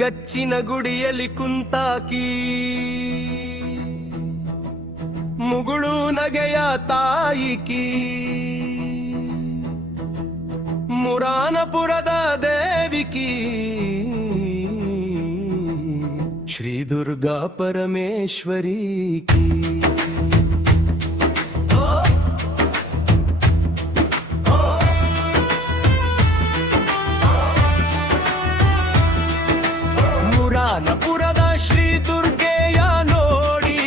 ಗಚ್ಚಿನ ಗುಡಿಯಲ್ಲಿ ಕುಂತಾಕಿ ಮುಗುಳು ನಗೆಯ ತಾಯಿಕಿ ಮುರಾನಪುರದ ದೇವಿಕಿ ಶ್ರೀ ದುರ್ಗಾ ಪರಮೇಶ್ವರಿ ಕಿ ಮುರಾನಪುರದ ಶ್ರೀ ದುರ್ಗೆಯ ನೋಡಿ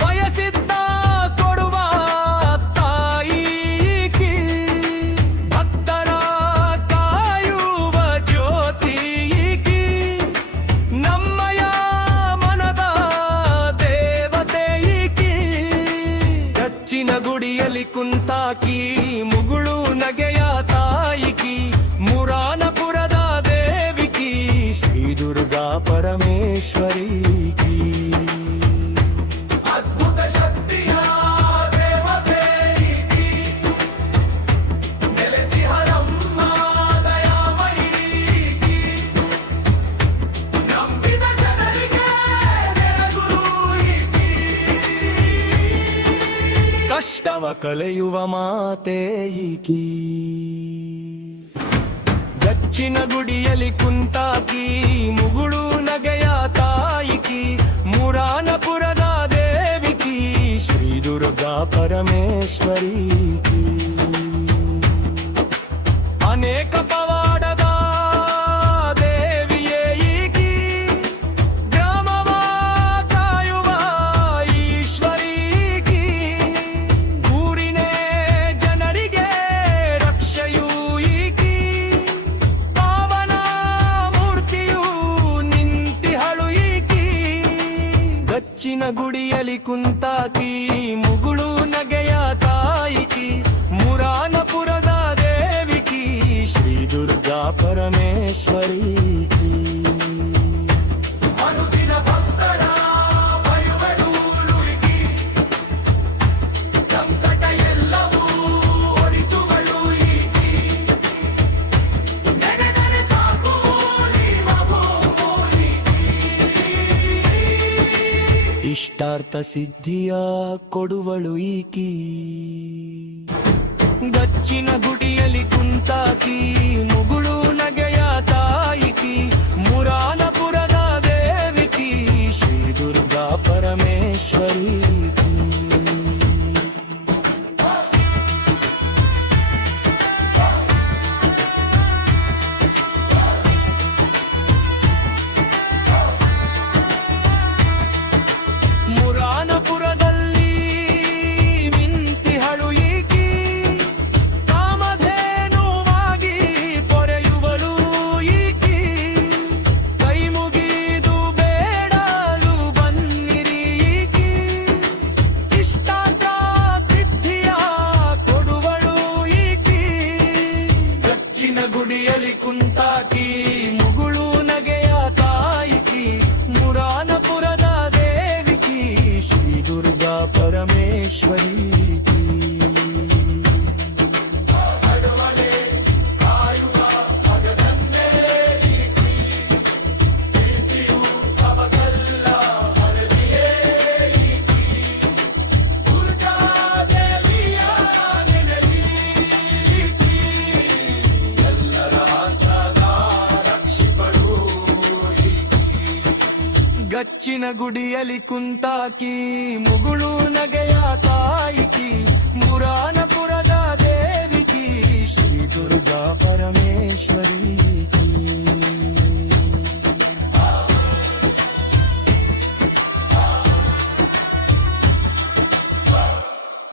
ಬಯಸಿದ್ದ ಕೊಡುವ ತಾಯಿಕಿ ಭಕ್ತರ ಕಾಯುವ ಜ್ಯೋತಿಕಿ ನಮ್ಮಯ ಮನದ ದೇವತೆಯಿಕಿ ಗಚ್ಚಿನ ಗುಡಿಯಲ್ಲಿ ಕುಂತಾಕಿ ಮುಗುಳು ನಗೆಯ ತಾಯಿಕಿ ಮುರಾನಪುರದ ಶ್ರೀ ದುರ್ಗಾ ಪರಮೇಶ್ವರಿ ಕಿ ಅದ್ಭುತ ಶಕ್ತಿಯ ದೇವತೆಯಿ ಕಿ ನೆಲೆಸಿ ಹರಮ್ಮ ದಯಾಮಯಿ ಕಿ ನಂಬಿದ ಜನರಿಗೆ ನೆರಗುರು ಕಿ ಕಷ್ಟವ ಕಳೆಯುವ ಮಾತೆಯಿ ಕಿ ಗಚ್ಚಿನ ಗುಡಿಯಲ್ಲಿ ಕುಂತಾಕಿ ಮುಗುಳು ನಗೆಯ ತಾಯಿಕಿ ಮುರಾನಪುರದ ದೇವಿಕಿ ಶ್ರೀ ದುರ್ಗಾ ಪರಮೇಶ್ವರಿ ಕಿ ಅನೇಕ ಪವಾಡದ ದೇವಿಯೇ ಈಕಿ ಗ್ರಾಮವ ಕಾಯುವ ಈಶ್ವರಿ ಕಿ ಊರಿನೇ ಜನರಿಗೆ ರಕ್ಷೆಯೂ ಈಕಿ ಗಚ್ಚಿನ ಗುಡಿಯಲ್ಲಿ ಕುಂತಾಕಿ ಮುಗುಳು ನಗೆಯ ತಾಯಿಕಿ ಮುರಾನಪುರದ ದೇವಿಕಿ ಶ್ರೀ ದುರ್ಗಾ ಪರಮೇಶ್ವರಿ ಕಿ ಅನುದಿನ ಭಕ್ತರ ಭಯಬಡೂರು ಕಿ ಸಂಕಟ ಎಲ್ಲವೂ ಓಡಿಸುವಳು ಈಕಿ ನೆನೆದರೆ ಸಾಕು ಇಷ್ಟಾರ್ಥ ಸಿದ್ಧಿಯ ಕೊಡುವಳು ಈಕಿ ಗಚ್ಚಿನ ಗುಡಿಯಲ್ಲಿ ಕುಂತಾಕಿ ಮುಗುಳು ನಗೆಯ ತಾಯಿಕಿ ಮುರಾನಪುರದ ದೇವಿಕಿ ಶ್ರೀ ದುರ್ಗಾ ಪರಮೇಶ್ವರಿ ಕಿ ಮುರಾನಪುರದಲ್ಲಿ ಮಿಂತಿಹಳು ಈಕಿ ಕಾಮಧೇನುವಾಗಿ ಪೊರೆಯುವಳು ಈಕಿ ಕೈ ಮುಗಿದು ಬೇಡಲು ಬನ್ನಿರಿ ಈಕಿ ಇಷ್ಟಾರ್ಥ ಸಿದ್ಧಿಯ ಕೊಡುವಳು ಈಕಿ ಗಚ್ಚಿನ ಗುಡಿಯಲ್ಲಿ ಕುಂತಾಕಿ ಮುಗುಳು ನಗೆಯ ತಾಯಿಕಿ ಮುರಾನಪುರದ ಶ್ರೀ ದುರ್ಗಾ ಪರಮೇಶ್ವರಿ ಕಿ ಗಚ್ಚಿನ ಗುಡಿಯಲ್ಲಿ ಕುಂತಾಕಿ ಮುಗುಳು ನಗೆಯ